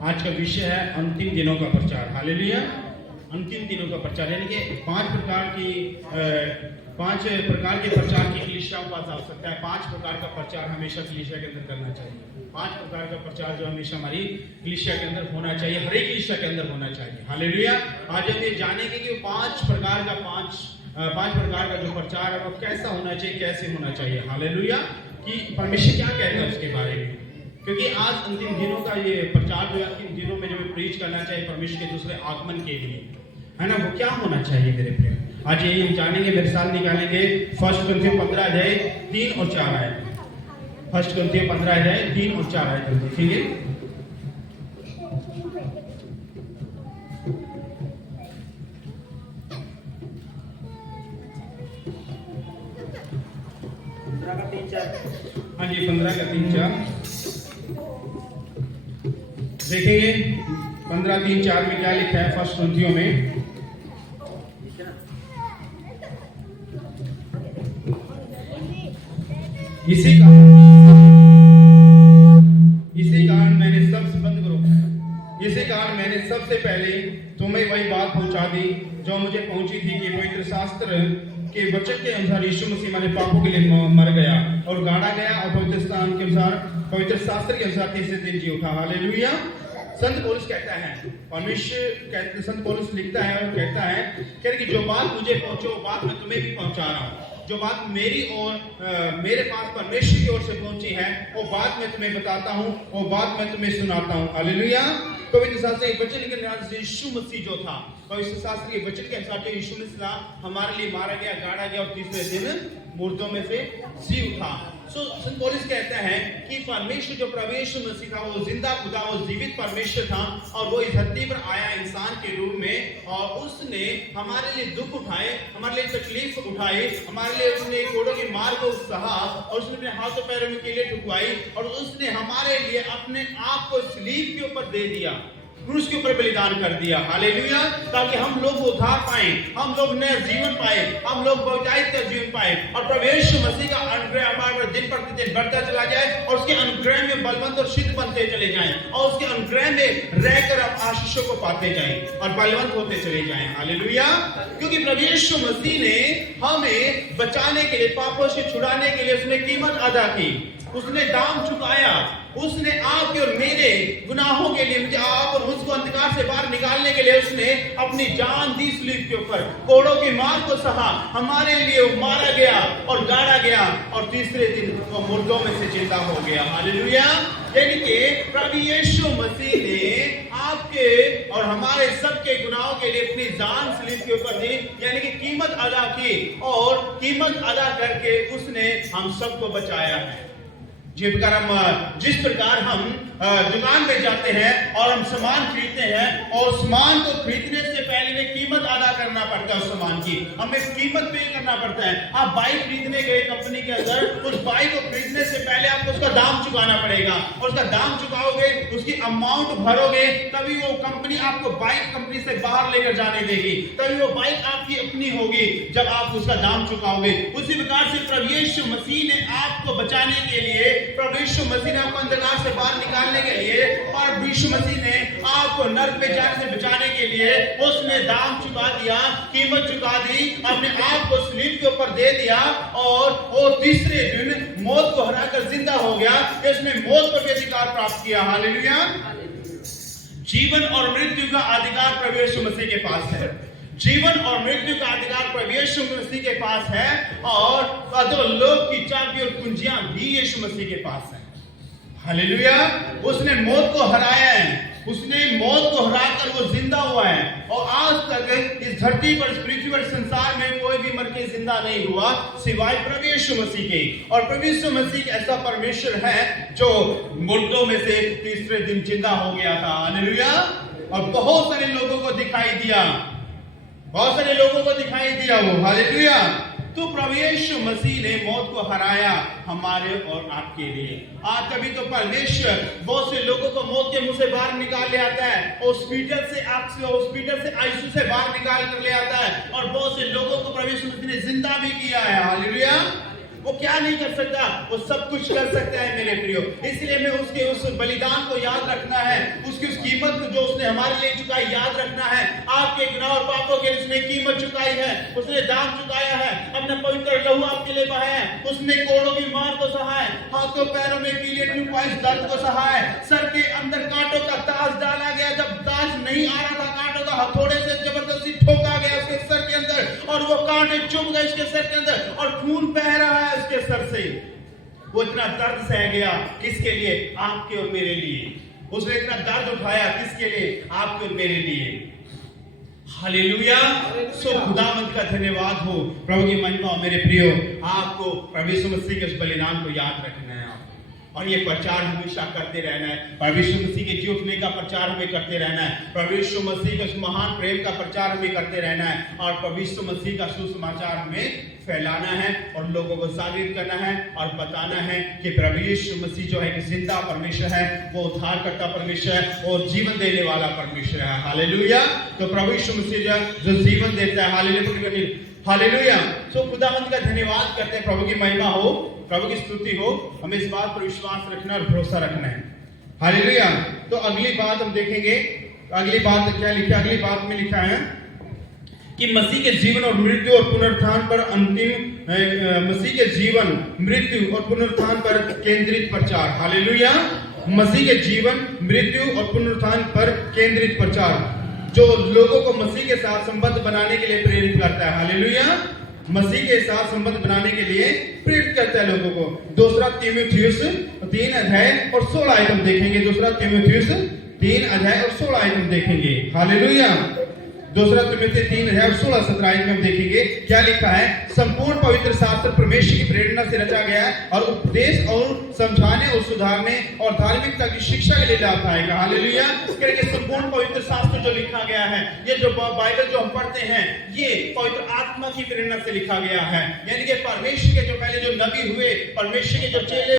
आज का विषय है अंतिम दिनों का प्रचार। हालेलुया। अंतिम दिनों का प्रचार यानी कि पांच प्रकार के प्रचार की कलीसियाओं के पास आवश्यकता है। पांच प्रकार का प्रचार हमेशा कलीसिया के अंदर करना चाहिए। पांच प्रकार का प्रचार जो हमेशा हमारी कलीसिया के अंदर होना चाहिए, हर एक कलीसिया के अंदर होना चाहिए। हालेलुया। आज हम ये जानेंगे कि पांच प्रकार का जो प्रचार है वो कैसा होना चाहिए, कैसे होना चाहिए। हालेलुया। कि परमेश्वर क्या कहता है उसके बारे में, क्योंकि आज अंतिम दिनों का ये प्रचार जो है अंतिम दिनों में जो प्रीच करना चाहिए परमेश्वर के दूसरे आगमन के लिए, है ना, वो क्या होना चाहिए मेरे प्रिय। आज यही हम जानेंगे, मेरे साथ निकालेंगे 1 कुरिन्थियों 15 अध्याय 3 और 4 आयत। 1 कुरिन्थियों 15 अध्याय 3 और 4 आयत देखेंगे। हाँ जी, 15 का 3-4 देखेंगे। 15-3-4 में क्या लिखा है 1 कुरिन्थियों में। इसी कारण मैंने सबसे पहले तुम्हें वही बात पहुंचा दी जो मुझे पहुंची थी कि पवित्र शास्त्र के वचन के अनुसार यीशु मसीह हमारे पापों के लिए मर गया और गाड़ा गया और पवित्र शास्त्र के अनुसार तीसरे दिन जी उठा। हालेलुया। संत पौलुस कहता है, संत पौलुस लिखता है और कहता है कि जो बात मुझे पहुंचे वो बात मैं तुम्हें भी पहुंचा रहा हूँ। जो बात मेरी और मेरे पास परमेश्वर की ओर से पहुंची है वो बात मैं तुम्हें बताता हूँ, वो बात मैं तुम्हें सुनाता हूँ। हालेलुया। पवित्र शास्त्र के वचन के अनुसार यीशु मसीह जो था, पवित्र शास्त्र के वचन के अनुसार यीशु मसीह हमारे लिए मारा गया, गाड़ा गया और तीसरे दिन मुर्दों में से जी उठा। संत पौलुस कहता है कि परमेश्वर जो परमेश्वर मसीह था वो जिंदा खुदा, वो जीवित परमेश्वर था और वो इस धरती पर आया इंसान के रूप में और उसने हमारे लिए दुख उठाए, हमारे लिए तकलीफ उठाई, हमारे लिए उसने कोड़ों की मार को सहा और उसने अपने हाथों पैरों में कीलें ठुकवाई और उसने हमारे लिए अपने आप को सलीब के ऊपर दे दिया, क्रूस के ऊपर बलिदान कर दिया। हालेलुया। ताकि हम लोग उद्धार पाए, हम लोग नया जीवन पाए, हम लोग बहुतायत का जीवन पाए और प्रभु यीशु मसीह का अनुग्रह हमारे पर दिन प्रतिदिन बढ़ता चला जाए और उसके अनुग्रह में बलवंत और सिद्ध बनते चले जाएं और उसके अनुग्रह में रहकर हम आशीषों को पाते जाएं और बलवंत होते चले जाएं। हालेलुया। क्योंकि प्रभु यीशु मसीह ने हमें बचाने के लिए, पापों से छुड़ाने के लिए उसने कीमत अदा की, उसने दाम चुकाया, उसने आपके और मेरे गुनाहों के लिए, मुझे आप और मुझको अंधकार से बाहर निकालने के लिए उसने अपनी जान दी सलीब के ऊपर, कोड़ों की मार को सहा, हमारे लिए मारा गया और गाड़ा गया और तीसरे दिन वो मुर्दों में से जिंदा हो गया। हालेलुया। यानी कि प्रभु यीशु मसीह ने आपके और हमारे सबके गुनाहों के लिए अपनी जान सलीब के ऊपर दी, यानी कि कीमत अदा की और कीमत अदा करके उसने हम सबको बचाया है। जिस प्रकार हम दुकान में जाते हैं और हम सामान खरीदते हैं और सामान को खरीदने से पहले में कीमत अदा करना पड़ता है, उस सामान की हमें कीमत पे करना पड़ता है। आप बाइक खरीदने गए कंपनी के अंदर, उस बाइक को खरीदने से पहले आपको उसका दाम चुकाना पड़ेगा और उसका दाम चुकाओगे, उसकी अमाउंट भरोगे, तभी वो कंपनी आपको बाइक कंपनी से बाहर लेकर जाने देगी, तभी वो बाइक आपकी अपनी होगी जब आप उसका दाम चुकाओगे। उसी प्रकार से प्रभु यीशु मसीह ने आपको बचाने के लिए, प्रभु यीशु मसीह ने आपको अंधकार से बाहर निकालने के लिए और यीशु मसीह ने आपको नरक में जाने से बचाने के लिए उसने दाम चुका दिया, कीमत चुका दी, अपने आप को सलीब के ऊपर दे दिया और वो तीसरे दिन मौत को हराकर जिंदा हो गया। इसने मौत पर भी अधिकार प्राप्त किया। हालेलुया। जीवन और मृत्यु का अधिकार प्रभु यीशु मसीह के पास है। जीवन और मृत्यु का अधिकार प्रभु यीशु मसीह के पास है और अधोलोक की चाबी और कुंजियां भी यीशु मसीह के पास है। हालेलुया। उसने मौत को हराया है, उसने मौत को हराकर वो जिंदा हुआ है और आज तक इस धरती पर, इस पृथ्वी पर, संसार में कोई भी मर के जिंदा नहीं हुआ सिवाय प्रभु यीशु मसीह के। और प्रभु यीशु मसीह ऐसा परमेश्वर है जो मुर्दों में से तीसरे दिन जिंदा हो गया था। हालेलुया। और बहुत सारे लोगों को दिखाई दिया, बहुत सारे लोगों को दिखाई दिया वो। हालेलुया। तो प्रभु यीशु मसीह ने मौत को हराया हमारे और आपके लिए। आज कभी तो परमेश्वर बहुत से लोगों को मौत के मुंह से बाहर निकाल ले आता है, हॉस्पिटल से आईसीयू से बाहर निकाल कर ले आता है और बहुत से लोगों को प्रभु यीशु मसीह ने जिंदा भी किया है। हालेलुया। वो क्या नहीं कर सकता? वो सब कुछ कर सकता है मेरे प्रियो। इसलिए मैं उसके उस बलिदान को याद रखना है, उसकी उस कीमत को जो उसने हमारे लिए चुकाई याद रखना है। आपके गुनाह और पापों के उसने कीमत चुकाई है, उसने दाम चुकाया है, अपना पवित्र लहू आपके लिए बहाया है। उसने कोड़ों की मार को सहा है, हाथों पैरों में कीले टुपाइस दर्द को सहा है, सर के अंदर कांटों का ताज डाला गया। जब ताज नहीं आ रहा था, कांटों का हथौड़े से जबरदस्ती ठोका गया उसके सर के अंदर, और वो कांटे चुभ गए उसके सर के अंदर, और खून बह रहा है उसके सर से। वो इतना दर्द सह गया, किसके लिए? आपके और मेरे लिए। उसने इतना दर्द उठाया, किसके लिए? आपके और मेरे लिए। हालेलुया। सो खुदावंत का धन्यवाद हो, प्रभु की महिमा हो। मेरे प्रियो, आपको प्रभु यीशु मसीह के उस बलिदान को याद रखना है और ये प्रचार हमेशा करते रहना है। प्रभु यीशु मसीह के जी उठने का प्रचार हमें करते रहना है। प्रभु यीशु मसीह के उस महान प्रेम का प्रचार हमें करते रहना है, और प्रभु यीशु मसीह का सुसमाचार हमें फैलाना है और लोगों को जागृत करना है और बताना है कि प्रभु यीशु मसीह जो है कि जिंदा परमेश्वर है, वो उद्धारकर्ता परमेश्वर है और जीवन देने वाला परमेश्वर है। हालेलुया। तो प्रभु यीशु मसीह जो जीवन देता है, हालेलुया। सो खुदावंत का धन्यवाद करते हैं। प्रभु की महिमा हो, प्रभु की स्तुति हो। हमें इस बात पर विश्वास रखना और भरोसा रखना है। हालेलुया। तो अगली बात हम देखेंगे, अगली बात क्या लिखा? अगली बात में लिखा है कि मसीह के जीवन और मृत्यु और पुनरुत्थान पर मसीह के जीवन, मृत्यु और पुनरुत्थान पर केंद्रित प्रचार। हालेलुया। मसीह के जीवन, मृत्यु और पुनरुत्थान पर केंद्रित प्रचार, जो लोगों को मसीह के साथ संबंध बनाने के लिए प्रेरित करता है। हालेलुया। मसीह के साथ संबंध बनाने के लिए प्रेरित करता है लोगों को। दूसरा तीमुथियुस 3 अध्याय और 16 आयत हम देखेंगे। दूसरा तीमुथियुस 3 अध्याय और 16 आयत हम देखेंगे। हालेलुया। दूसरा तीमुथियुस 3 अध्याय और 16-17 आयत में हम देखेंगे क्या लिखा है। संपूर्ण पवित्र शास्त्र परमेश्वर की प्रेरणा से रचा गया है और उपदेश और समझाने और सुधारने और धार्मिकता की शिक्षा के लिए लाता है। हालेलुया। करके संपूर्ण पवित्र शास्त्र जो लिखा गया है, ये जो बाइबल जो हम पढ़ते हैं, ये पवित्र आत्मा की प्रेरणा से लिखा गया है। यानी कि परमेश्वर के जो पहले जो नबी हुए, परमेश्वर के जो चेले